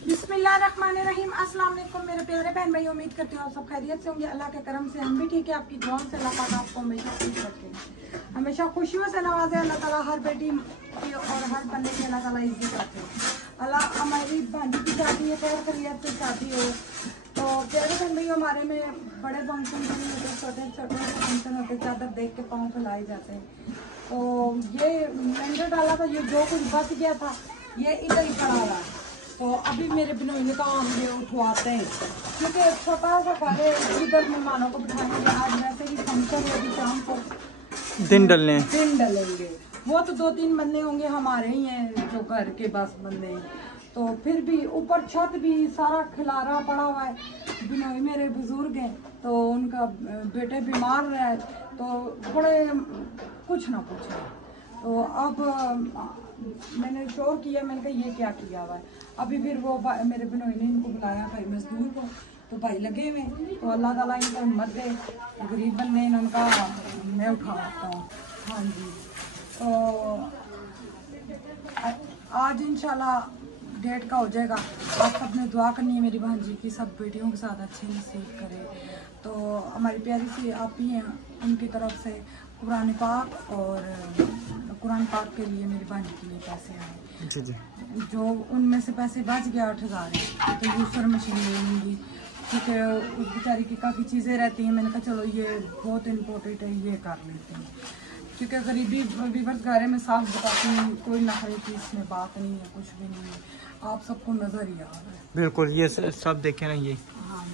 बिस्मिल्लाहिर्रहमानिर्रहीम। अस्सलाम वालेकुम मेरे प्यारे बहन भाई, उम्मीद करती हूँ आप सब खैरियत से होंगे। अल्लाह के करम से हम भी ठीक है। आपकी दुआ से अल्लाह पाक आपको हमेशा खुश रखे, हमेशा खुशियों से नवाजे। अल्लाह ताला हर बेटी की और हर बंदे की अल्लाह ताला इज्जत रखे। अल्लाह हमारी भांजी की शादी है, खैर खैरियत से शादी हो। तो प्यारे बहन भाई, हमारे में बड़े फंक्शन नहीं होते, छोटे छोटे फंक्शन होते, चादर देख के पाँव फैलाए जाते हैं। तो ये मैंने डाला था, ये जो कुछ बच गया था ये इधर ही पड़ा हुआ है। तो अभी मेरे बिनोई ने कहा हम ये उठवाते हैं, क्योंकि छोटा सा घर है, इधर मेहमानों को बिठाएंगे। आज वैसे ही फंक्शन है, अभी शाम को दिन डलेंगे। वो तो 2-3 बंदे होंगे, हमारे ही हैं जो घर के बस बंदे हैं। तो फिर भी ऊपर छत भी सारा खिलारा पड़ा हुआ है। बिनोई मेरे बुजुर्ग हैं, तो उनका बेटे बीमार है, तो बड़े कुछ ना पूछे। तो अब मैंने शोर किया, मैंने कहा ये क्या किया हुआ है। अभी फिर वो मेरे बिनोई ने इनको बुलाया भाई मजदूर को, तो भाई लगे हुए। तो अल्लाह ताला इनको हिम्मत दे, गरीब बंदे हैं, उनका मैं उठाता हूँ। हाँ जी, तो आज इंशाल्लाह डेट का हो जाएगा। आप सबने दुआ करनी है मेरी बहन जी की, सब बेटियों के साथ अच्छे नसीब करे। तो हमारी प्यारी सी आप ही हैं, उनकी तरफ से कुरान पाक और कुरान पाक के लिए मेरी बहन के लिए पैसे आए जी जी। जो उनमें से पैसे बच गया 8,000 है, तो यूसर मशीन ले लूँगी, क्योंकि उस बेचारी की काफ़ी चीज़ें रहती हैं। मैंने कहा चलो ये बहुत इम्पोर्टेंट है, ये कर लेते हैं, क्योंकि गरीबी वीवर्स घरे में साफ बताती हैं, कोई नखरे की इसमें बात नहीं है, कुछ भी नहीं है, आप सबको नजर ही आ रहा है। बिल्कुल, ये सब देखे ना ये। हाँ,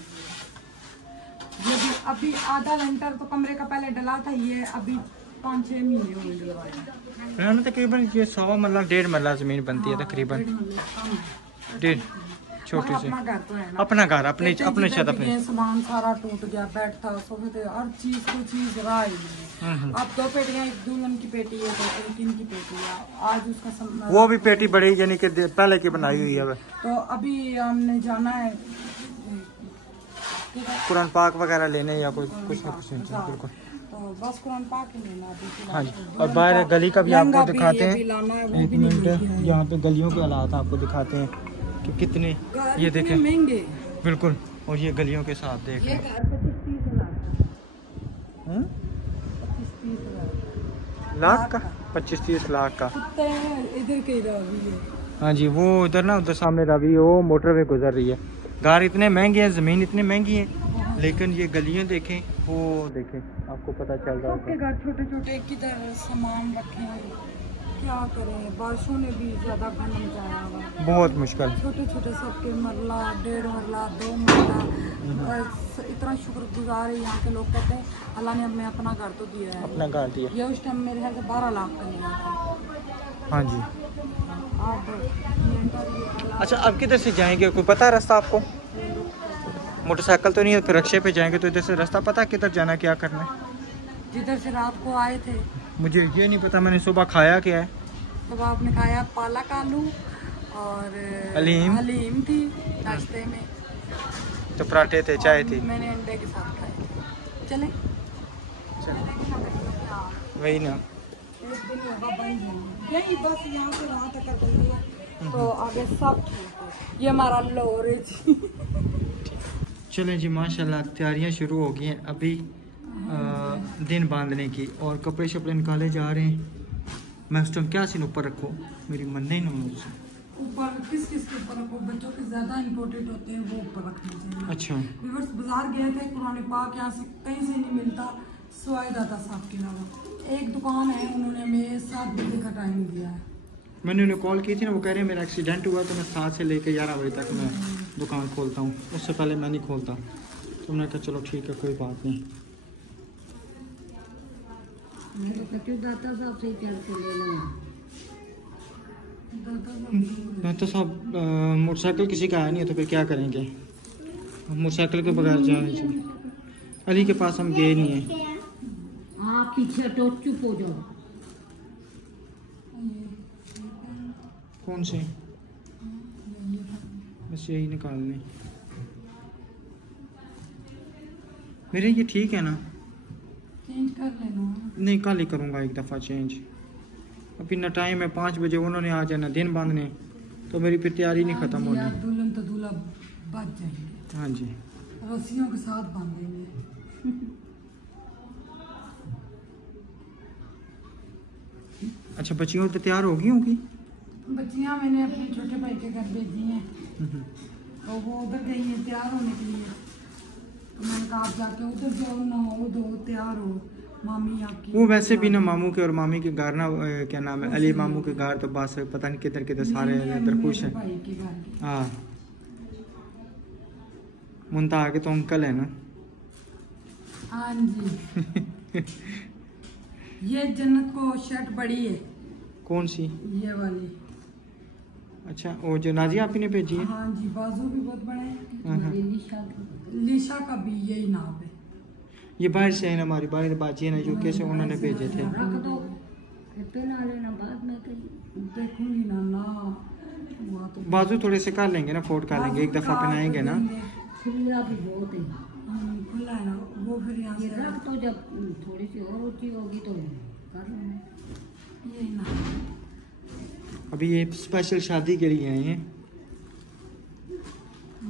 ये भी अभी आधा लेंटर तो कमरे का पहले डला था, ये अभी 5-6 महीने हो गए डलवाए। तकरीबन ये 100 मरला 1.5 मरला जमीन बनती है तकरीबन, 1.5 छोटी सी। अपना घर तो है ना, अपना घर, अपने छत, अपने सामान सारा टूट गया, बेड था, सोफे थे, हर चीज कोई चीज रहा ही नहीं। अब 2 पेटियां, एक दुल्हन की पेटी है, तो एक इनकी पेटी है। आज उसका वो भी पेटी बड़ी, यानी कि पहले की बनाई हुई है। तो अभी हमने जाना है कुरान पाक वगैरह लेने, या कुछ ना कुछ। बिल्कुल, तो बस कुरान पाक ही लेना अभी। हाँ जी, और बाहर गली का भी आपको दिखाते हैं। एक मिनट, यहाँ पे गलियों के हालात आपको दिखाते हैं कि कितने, ये देखें महंगे। बिल्कुल, और ये गलियों के साथ देख ये घर 25-30 लाख का, 25-30 लाख का। इधर के रवि है। हाँ जी, वो उधर ना, उधर सामने रवि, वो मोटरवे गुजर रही है। घर इतने महंगे हैं, ज़मीन इतनी महंगी है, लेकिन ये गलियां देखें, वो देखें, आपको पता चल रहा है। सबके घर छोटे छोटे, किधर सामान रखे हैं, क्या करें। बारिशों ने भी ज़्यादा घन मचाया हुआ, बहुत मुश्किल। छोटे छोटे सबके मरला, 1.5 मरला, 2 मरला। इतना शुक्रगुजार है यहाँ के लोग, कहते हैं अल्लाह ने हमें अपना घर तो दिया है। अपना घर दिया। ये उस टाइम मेरे ख्याल से 12 लाख का लिया था। हाँ जी। अब अच्छा, अब किधर से जाएंगे, कोई पता है रास्ता आपको? मोटरसाइकिल तो नहीं है, फिर रक्शे पे जाएंगे, तो इधर से रास्ता पता है किधर जाना, क्या करना है? जिधर से रात को आए थे मुझे ये नहीं पता। मैंने सुबह खाया क्या है? तो आपने खाया पालक आलू और हलीम थी नाश्ते में, तो पराठे थे, चाय थी। मैंने अंडे के साथ खाए थे। चले वही ना, एक दिन होगा बंद, यही बस यहाँ से वहाँ तक कर देंगे, तो आगे सब ठीक है। ये हमारा लोर है जी। चलें जी, माशाल्लाह तैयारियां शुरू हो गई हैं अभी दिन बांधने की, और कपड़े शपड़े निकाले जा रहे हैं। मैं उस टाइम क्या सीन ऊपर रखो, मेरी मन नहीं ना मुझसे ऊपर किस के ऊपर रखो, बच्चों के ज़्यादा इम्पोर्टेंट होते हैं, वो ऊपर रखने चाहिए। अच्छा, व्यूअर्स बाजार गए थे, कुरान पाक यहाँ से कहीं से नहीं मिलता, सवाई दादा साहब के अलावा एक दुकान है, उन्होंने हमें 7 बजे का टाइम दिया है। मैंने उन्हें कॉल की थी ना, वो कह रहे हैं मेरा एक्सीडेंट हुआ, तो मैं 7 से लेकर 11 बजे तक मैं दुकान खोलता हूँ, उससे पहले मैं नहीं खोलता। तो मैंने कहा चलो ठीक है, कोई बात नहीं। मैं तो सब मोटरसाइकिल किसी का आया नहीं है, तो फिर क्या करेंगे, मोटरसाइकिल के बगैर जाने चाहिए। अली के पास हम गए नहीं हैं। आप पीछे तो चुप हो जाओ। कौन से? बस यही निकालने मेरे, ये ठीक है ना? चेंज कर लेना। नहीं, कल ही करूँगा एक दफ़ा चेंज, अभी ना टाइम है। 5 बजे उन्होंने आ जाना दिन बांधने, तो मेरी फिर तैयारी नहीं ख़त्म होनी। दुल्हन तो इंशाल्लाह बच जाएंगे। हाँ जी, रस्सियों के साथ बांधेंगे। अच्छा बच्चियों तो तैयार हो गई होंगी? बच्चियां मैंने अपने छोटे भाई के घर भेजी हैं, तो वो उधर गई हैं तैयार होने के लिए। तो मैंने कहा आप जाके उधर जाओ, ना हो दो तैयार हो, मामी आपकी। वो वैसे भी ना मामू के और मामी के घर ना क्या नाम है, अली मामू के घर तो बस पता नहीं किधर किधर सारे इधर खुश हैं। भाई के घर। हाँ, मुंता आगे तो अंकल है ना। हाँ जी। ये जन्नत को शर्ट बड़ी है। कौन सी? ये वाली। अच्छा, वो जो नाजी आपी ने भेजी है? हाँ जी, बाजू भी बहुत बड़े हाँ, हाँ। हैं। लीशा का भी यही नाप है। ये बाहर से है ना, हमारी बाहर बाजी है ना यूके से, उन्होंने भेजे थे। रख दो, पहना लेना बाद में कहीं देखूंगी ना हुआ तो। बाजू थोड़े से कर लेंगे ना, फोल्ड कर लेंगे, एक दफा पहनाएंगे ना। खुला भी बहुत है। खुला है ना वो, फिर यहाँ ये से रख तो जब थोड़ी सी और ऊंची होगी तो कर लेना। यही ना। अभी ये स्पेशल शादी के लिए आए हैं।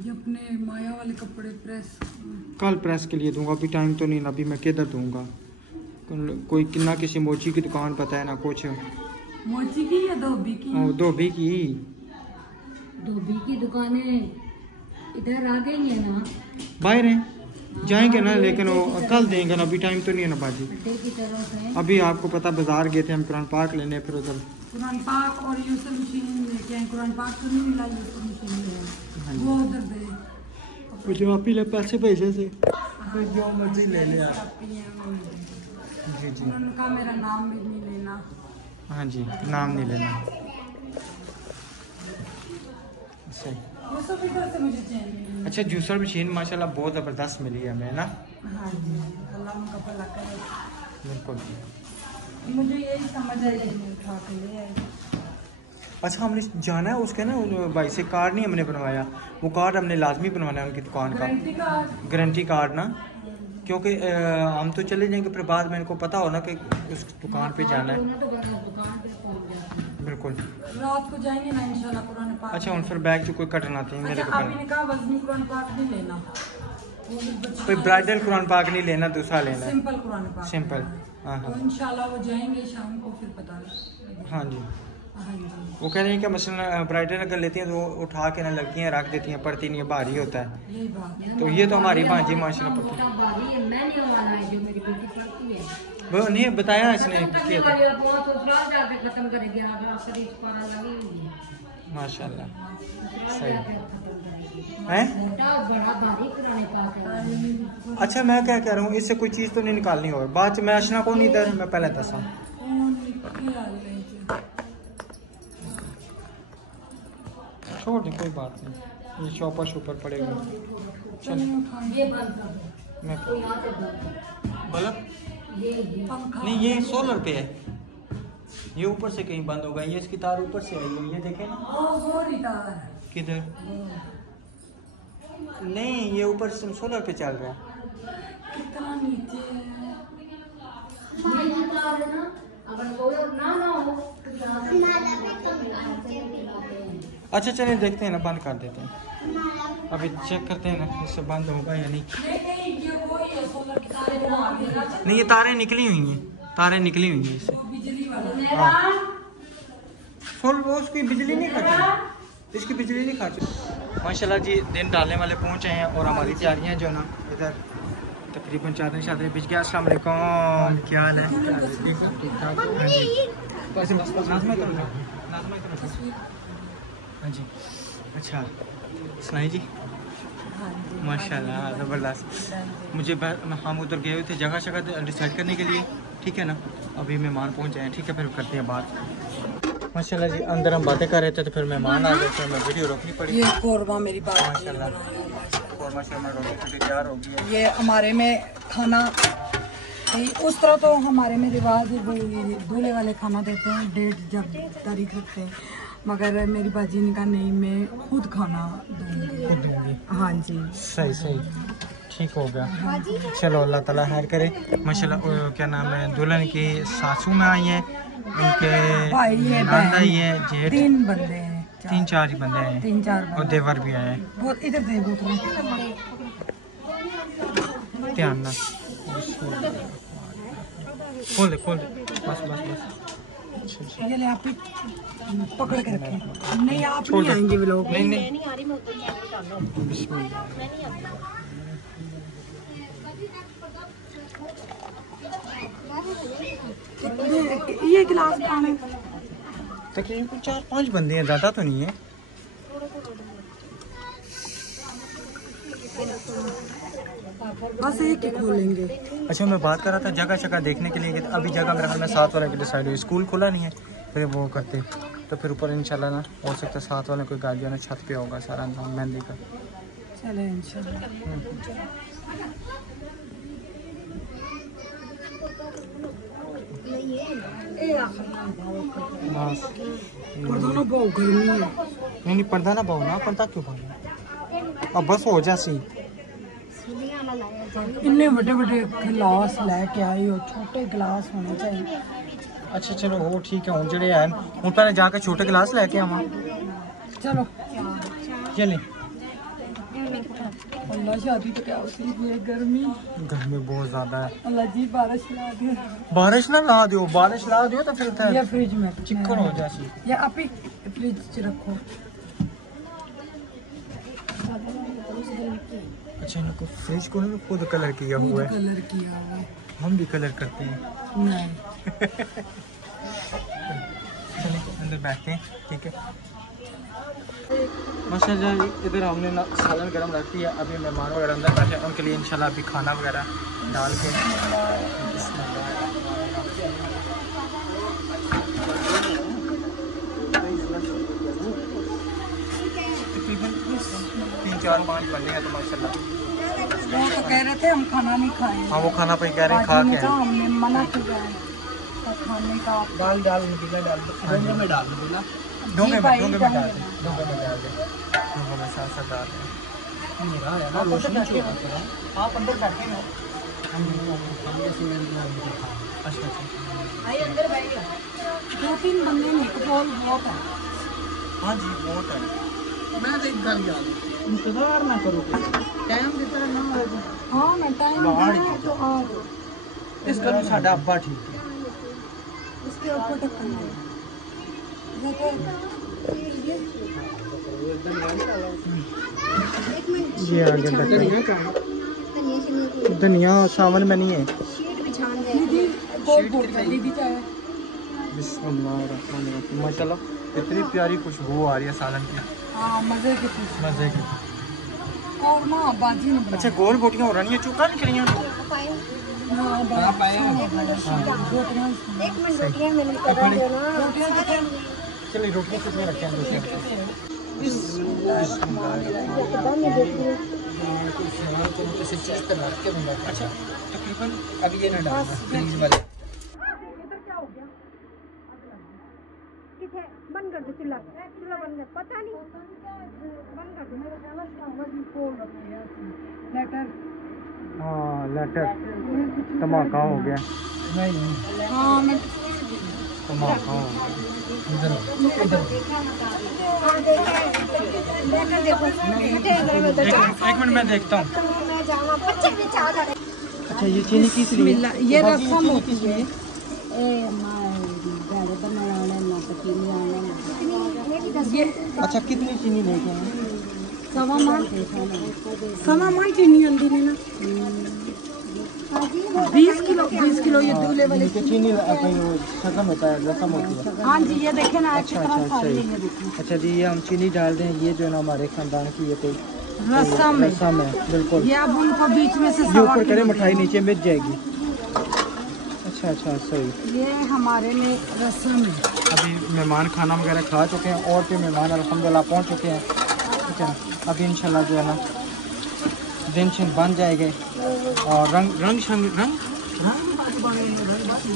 ये अपने माया वाले कपड़े प्रेस। कल प्रेस के लिए दूंगा, अभी टाइम तो नहीं, अभी मैं किधर दूंगा। कोई किन्ना किसी मोची की दुकान पता है ना कुछ। मोची की या धोबी की? धोबी की। धोबी की दुकानें इधर आ गई है ना, बाहर हैं, जाएंगे ना, लेकिन वो कल देंगे ना, अभी टाइम तो नहीं है ना बाजी। अड्डे की तरफ है। अभी आपको पता बाजार गए थे हम कुरान पाक लेने, फिर उधर कुरान पाक और यूसुफ मशीन लेके आए। कुरान पाक तो नहीं मिला, यूसुफ मशीन ले हाँ आए। जी। वो उधर दे। वो जो आप ही ले पैसे भेजे थे, जो मर्जी ले ले आप। आप ही हैं, वो ले लें। जी जी। उन्होंने कहा मेरा नाम भी नहीं लेना। हाँ जी, नाम नहीं लेना। सही। यूसुफ इधर से मुझे चैन नहीं मिली। अच्छा, जूसर मशीन माशाल्लाह बहुत ज़बरदस्त मिली है हमें ना। हाँ जी, अल्लाह उनका भला करे। बिल्कुल। मुझे यही समझ आई कि मैं उठा के ले आई। अच्छा, हमने जाना है उसके ना, वो भाई से कार्ड नहीं हमने बनवाया, वो कार्ड हमने लाजमी बनवाना है उनकी दुकान का, गारंटी कार्ड। गारंटी कार्ड ना, क्योंकि हम तो चले जाएंगे, फिर बाद में इनको पता हो ना कि उस दुकान पे जाना है। तो बंदा दुकान पे पहुंच जाता है। बिल्कुल। रात को जाएंगे ना इंशाल्लाह कुरान पाक। अच्छा, उन फिर बैग जो कोई कटना आते हैं मेरे अच्छा, को आपने कहा वजनी कुरान पाक नहीं लेना, वो भी बच्चे- कोई ब्राइडल कुरान पाक नहीं लेना, दूसरा लेना है, सिंपल कुरान पाक। सिंपल। हाँ तो हाँ इंशाल्लाह वो जाएंगे शाम को, फिर पता नहीं। हाँ जी। हाँ जी। वो कह रहे हैं कि मसलन ब्राइडल अगर लेती हैं तो वो उठा के ना लड़कियाँ रख देती हैं, पड़ती नहीं है, भारी होता है। यही बात है। तो ये तो हमारी भांजी माशाल्लाह पड़ती मोटा भारी है, मैंने वाला है जो मेरी बेटी पढ़ती है। वो नहीं बताया इसने खत्म करने किया था। वाली है, बहुत ससुराल जाके खत्म करेगी। आप आखिरी पारा लगी हुई है। माशाल्लाह। ससुराल सही। जाके खत्म करेगी। हैं? मोटा बड़ा भारी कुरान पाक है। अच्छा, मैं क्या कह रहा हूँ, इससे कोई चीज़ तो नहीं निकालनी हो, बाद में अशना को नहीं दर, मैं पहले दसा। कौन निकली आ गई थी? छोड़ दे, कोई बात नहीं, ये शॉपर शॉपर पड़ेगा। चल चलिए उठाएं। ये बंद कर दो, मैं तो यहाँ से बंद कर बल्ब दो। ये पंखा। नहीं, ये सोलर पे है, ये ऊपर से कहीं बंद होगा, ये इसकी तार ऊपर से आई है, ये देखें ना। वो रही तार। किधर? नहीं, ये ऊपर से सोलर पे चल रहा है। कितना नीचे है। ये निकाल देना, अगर कोई ना ना हो तो यहाँ से अच्छा चलिए देखते हैं ना, बंद कर देते हैं, अभी चेक करते हैं ना इससे बंद होगा या नहीं। नहीं, ये वही है, सोलर की तारें वो आ गई ना। नहीं, ये तारें निकली हुई हैं, तारें निकली हुई हैं इससे। वो बिजली वाला। हाँ, सोल वो उसकी बिजली नहीं खाती, इसकी बिजली नहीं खाती। माशाल्लाह जी, दिन डालने वाले पहुँचे हैं और हमारी तैयारियाँ जो ना इधर तकरीबन चादर शादर बिछ गया। अस्सलाम वालेकुम, क्या हाल है? ठीक ठाक। हाँ जी, नाज़मा इधर आओ, नाज़मा इधर आओ। हाँ जी। अच्छा सुनाई जी। हाँ जी। माशाल्लाह ज़बरदस्त। मुझे हम उधर गए हुए थे जगह जगह डिसाइड करने के लिए, ठीक है ना। अभी मेहमान पहुंच जाए, ठीक है, फिर करते हैं बात। माशाल्लाह जी, अंदर हम बातें कर रहे थे तो फिर मेहमान आ गए थे, मैं वीडियो रोकनी पड़ी। ये कोरमा मेरी बात माशाल्लाह रोटी तैयार हो गई है। ये हमारे में खाना उस तरह तो हमारे में रिवाज है, वो दूल्हे वाले खाना देते हैं, डेट जब तारीख रखते हैं, मगर मेरी बाजी ने कहा नहीं, मैं खुद खाना दूंगी। हाँ जी, सही सही, ठीक हो गया। चलो अल्लाह ताला खैर करे। माशाल्लाह क्या नाम है, दुल्हन की सासू में आई है, उनके भाई है, नंद आई है, जेठ। 3 बंदे हैं, तीन चार ही बंदे आए हैं 3-4 और देवर भी आए हैं। बहुत इधर दे बोतल ध्यान ना खोल दे बस बस बस। ये ले आप ही पकड़ के रखें। नहीं आप नहीं आएंगे व्लॉग में। नहीं नहीं आ रही, मैं ऊपर कैमरे डाल रहा हूँ। बिस्मिल्लाह। मैं नहीं आती। ये गिलास खाने तकरीबन 4-5 बंदे हैं, ज़्यादा तो नहीं है। बस एक ही खोलेंगे। अच्छा मैं बात कर रहा था जगह जगह देखने के लिए कि अभी जगह मेरे ख्याल में 7 वाले के डिसाइड हुई, स्कूल खुला नहीं है फिर वो करते तो फिर ऊपर इंशाल्लाह ना हो सकता है 7 वाले कोई गाड़ी ना छत पे होगा सारा इंतजाम मेहंदी का। चले इंशाल्लाह। बस और दोनों बहुत गर्मी है। नहीं पर्दा ना पाओ ना, पर्दा क्यों पाओ अब बस हो जासी। इतने बड़े बड़े गिलास लेके आए हो, छोटे गिलास होने चाहिए। अच्छा चलो वो ठीक है, हूँ जेडे हैं हूँ पहले जाके छोटे गिलास लेके आवा। चलो चले। अल्लाह शादी तो क्या होती है, गर्मी गर्मी बहुत ज़्यादा है। अल्लाह जी बारिश ला दे। बारिश ना ला दियो, बारिश ला दियो तो फिर या फ्रिज में चिकन हो जासी। या आप ही फ्रिज च रखो। अच्छा इनको फ्रिज को ना खुद कलर किया हुआ है, कलर किया हुआ है। हम भी कलर करते हैं। नहीं चलिए अंदर बैठते हैं, ठीक है। माशाल्लाह इधर हमने ना सालन गरम रख दिया, अभी मेहमान वगैरह अंदर बैठे हैं, उनके लिए इंशाल्लाह अभी खाना वगैरह डाल के तकरीबन 3-4-5 बंदे हैं तो माशाल्लाह। वो तो कह रहे थे हम खाना नहीं खाएंगे। हाँ वो खाना पे कह रहे हैं खा बाजी ने के कहा, हमने मना किया है तो खाने का। डाल डोंगे में डाल दो ना, डोंगे में डाल दे, डोंगे में साथ साथ डाल दे। आप अंदर बैठे हैं। अच्छा अंदर बैठ गया। 2-3 बंदे नहीं कपोल बहुत है। हाँ जी बहुत है। मैं तो एक गल याद इंतजार ना करो, टाइम कितना ना हो जाए। हाँ मैं टाइम बाहर ही तो आ जाओ। इस गल साडा अब्बा ठीक है। इसके ऊपर ढक्कन है। जी आगे धनिया सावन में नहीं है। दीदी बहुत बोल रही दीदी चाहे। बिस्मिल्लाहिर्रहमानिर्रहीम। माशाल्लाह इतनी प्यारी खुशबू आ रही है सालन की, हाँ मजे की खुश। मजे की। और ना बाजी ने अच्छा गोल बोटियाँ हो रही हैं, चुका निकली हैं। हाँ चलिए रोटियाँ कितनी रखें हैं दूसरे। अच्छा तकरीबन अभी ये ना डालना प्लीज वाले। बंद कर दो चूल्हा, चूल्हा बंद कर। पता नहीं बंद कर दो। लेटर। हाँ लेटर धमाका हो गया। हाँ मैं धमाका हो गया। एक मिनट मैं देखता हूँ। अच्छा ये चीनी किस लिए? ये रसम होती है। ये अच्छा कितनी चीनी लेके हैं? सवा मान चीनी आंदी ने ना 20 किलो ये दूल्हे वाले। चीनी खत्म होता है, रसम होती है। हाँ जी ये देखे ना अच्छा अच्छा सही। अच्छा जी ये हम चीनी डाल दें, ये जो है ना हमारे खानदान की ये कोई रसम रसम है बिल्कुल। ये अब उनको बीच में से ये ऊपर करे मिठाई नीचे मिट जाएगी। अच्छा अच्छा सही। ये हमारे लिए रसम है। अभी मेहमान खाना वगैरह खा चुके हैं और फिर मेहमान अल्हम्दुलिल्लाह पहुंच चुके हैं, ठीक है। अभी इंशाल्लाह जो है ना दिन शिन बन जाएंगे और रंग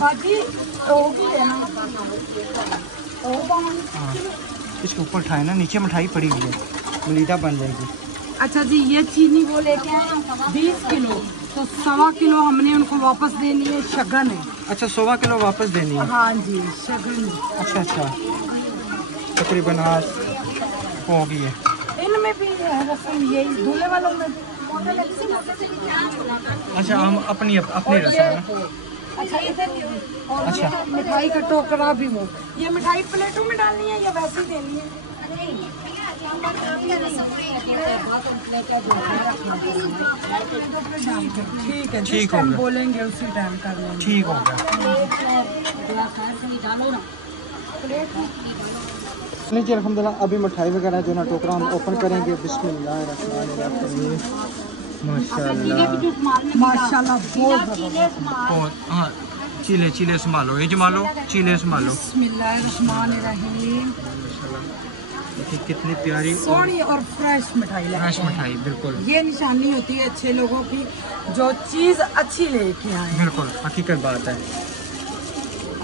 बाजी होगी है ना। हाँ इसके ऊपर उठाए ना, नीचे मिठाई पड़ी हुई है, मलीदा बन जाएगी। अच्छा जी ये चीनी वो लेके आए 20 किलो, तो 1.25 किलो हमने उनको वापस देनी है, शगन है। अच्छा 1.25 किलो वापस देनी है। हाँ जी शगन। अच्छा अच्छा तकरीबन हाँ हो गई है। इनमें भी है रस्म, यही दूल्हे वालों में भी। अच्छा हम अपनी रस्म है ना। अच्छा इधर और अच्छा। ये मिठाई का टोकरा भी वो, ये मिठाई प्लेटों में डालनी है या वैसे ही देनी है? ठीक है, जिस टाइम बोलेंगे उसी टाइम कर लेंगे। ठीक हो गया। लीजिए अल्हम्दुलिल्लाह, अभी मिठाई वगैरह जो ना टोकरा हम ओपन करेंगे। बिस्मिल्लाहिर्रहमानिर्रहीम। माशाल्लाह माशाल्लाह बहुत। हाँ चीले संभालो, ये जमालो, चीले संभालो। बिस्मिल्लाहिर्रहमानिर्रहीम। देखिए कितनी प्यारी सोनी और फ्रेश मिठाई फ्रेश मिठाई, बिल्कुल ये निशानी होती है अच्छे लोगों की, जो चीज़ अच्छी लेके आए। बिल्कुल हकीकत बात है।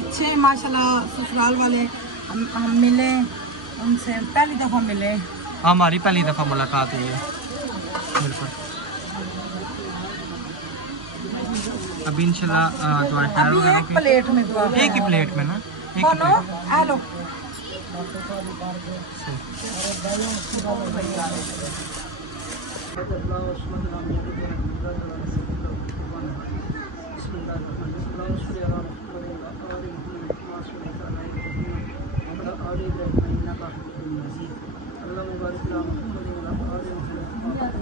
अच्छे माशाल्लाह ससुराल वाले हम मिले, उनसे पहली दफ़ा मिले। हमारी पहली दफ़ा मुलाकात हुई है। बिल्कुल अभी इंशाल्लाह दुआ खैर अभी वगैरह एक प्लेट में दुआ एक ही प्लेट में ना, एक ही कौनो प्लेट। हेलो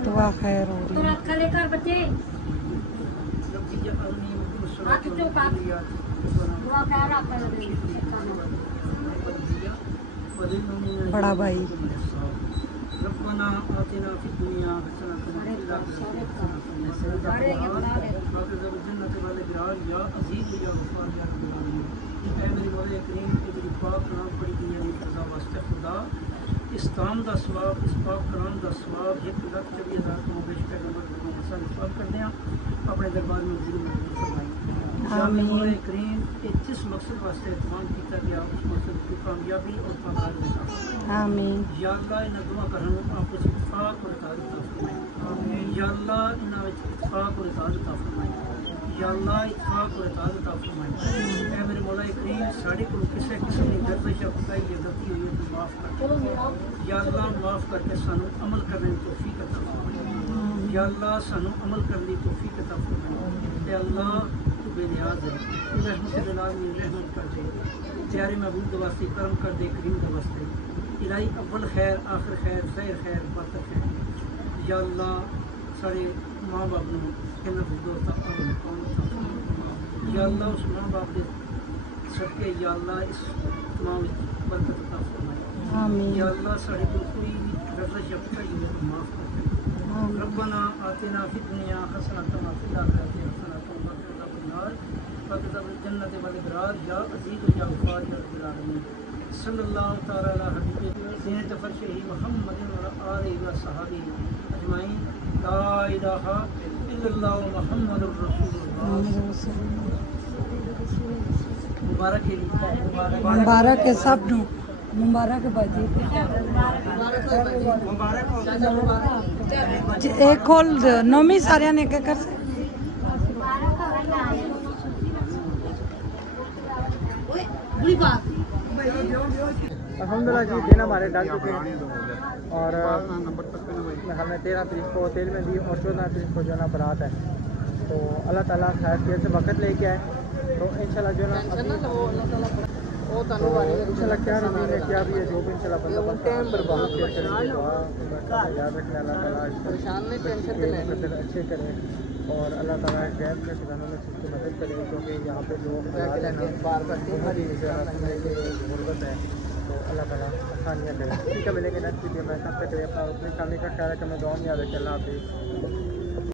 दुआ खैर हो रही है। खड़े कर बच्चे हाथ चौका दुआ कर आपका बड़ा भाई रब्बना आतिना फिद दुनिया हसनतन व फिल आखिरति हसनतन व क़िना अज़ाबन नार या अज़ीज़ या गफ़्फ़ार या रब्बल आलमीन। ऐ मेरे मौला करीम, तेरी पाक कलाम पढ़ी दी है रज़ा वास्ते खुदा, इस काम दा सवाब, इस पाक कलाम दा सवाब 1,24,000 को बेश पैगंबर को मसा निस्बत कर दिया अपने दरबार में ज़रूर फरमाई। आमीन। मौला करीम जिस मकसद वास्ते इत्मीनान किया गया उस मकसद की कामयाबी और फलाह देता आमीन। या अल्लाह इन दुआ करन आपस इत्फाक और इताअत अता फरमाए। या अल्लाह इन्हां विच इत्फाक और इताअत अता फरमाए। या अल्लाह इत्फाक और इताअत अता फरमाए। ऐ मेरे मौला करीम, साडे कोल किसी किस्म दी गर्दिश या कोताही या गलती हुई है तो माफ़ कर। या अल्लाह माफ़ करके सानू अमल करने की तौफीक अता फरमाए। या अल्लाह सानू अमल करने की तौफीक अता फरमाए। ऐ अल्लाह तू बेनियाज़ है, तू रहमत के आलमीन रहमत कर दे, प्यारे महबूब के वास्ते करम कर दे, करीम के वास्ते इलाही अव्वल खैर आखिर खैर खैर खैर बात खैर। या अल्लाह सारे माँ बाप को जन्नत फिरदौस दा या अल्लाह उस माँ बाप के सदके या अल्लाह इस माँ में बरकत अता फरमाए। आमीन। या अल्लाह सारे को कोई रज़ा शफ़क़त है माफ़ कर दे। रब्बना आतिना फिद दुनिया हसनतन व फिल आखिरति हसनतन व क़िना अज़ाबन नार व क़िना जन्नति वल इक़रार या अज़ीज़ या गफ़्फ़ार या रब्बल आलमीन। सल्लल्लाहु तआला अला हबीबि ज़ीनत फ़र्शिही मुहम्मदिन व आलिहि व सहाबिही अजमाइन। ला इलाहा इल्लल्लाह मुहम्मदुर रसूलुल्लाह। मुबारक है, मुबारक है सब नू, मुबारक है बाजी। एक खोल नौमी सारे ने क्या कर बुरी बात अल्हम्दुलिल्लाह जी, दिन हमारे डल चुके हैं और हमें 13 तारीख को तेल में दी और 14 तारीख को जो ना बारात है। तो अल्लाह ताला खैर खैर से वक्त लेके आए तो इंशाल्लाह जो ना इंशाल्लाह क्या रूटीन है क्या भी है जो भी इंशाल्लाह बंदा टाइम बर्बाद याद रखने अल्लाह ताला अच्छे करे और अल्लाह ताला गैर के ठिकानों में सबकी मदद करे, क्योंकि यहाँ पे जो ज़रूरत है तो अल्लाह ताला आसानियाँ करे। ठीक है, मिलेंगे नेक्स्ट वीडियो में। तब तक अपना अपनी फैमिली का ख्याल रखें, मैं दुआ में याद रखें। अल्लाह हाफ़िज़।